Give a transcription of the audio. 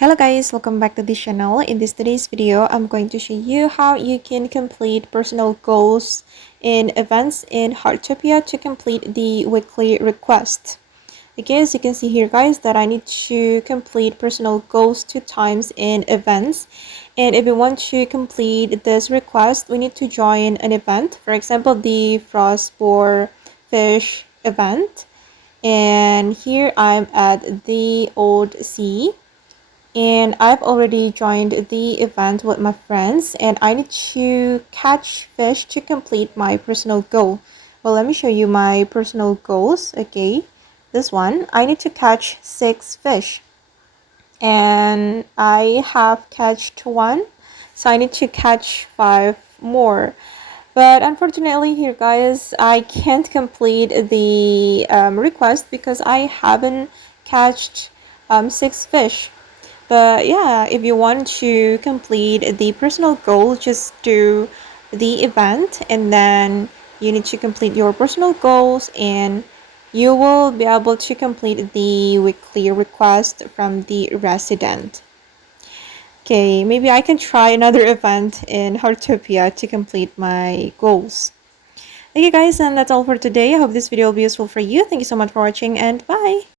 Hello guys, welcome back to this channel. In today's video, I'm going to show you how you can complete personal goals in events in Heartopia to complete the weekly request. Okay, as you can see here guys, that I need to complete personal goals 2 times in events. And if you want to complete this request, we need to join an event. For example, the Frostbore Fish event. And here I'm at the Old Sea. And I've already joined the event with my friends, and I need to catch fish to complete my personal goal. Well, let me show you my personal goals. Okay, this one, I need to catch 6 fish, and I have catched 1, so I need to catch 5 more. But unfortunately here guys, I can't complete the request because I haven't catched 6 fish. But yeah, if you want to complete the personal goal, just do the event and then you need to complete your personal goals and you will be able to complete the weekly request from the resident. Okay, maybe I can try another event in Heartopia to complete my goals. Okay guys, and that's all for today. I hope this video will be useful for you. Thank you so much for watching and bye!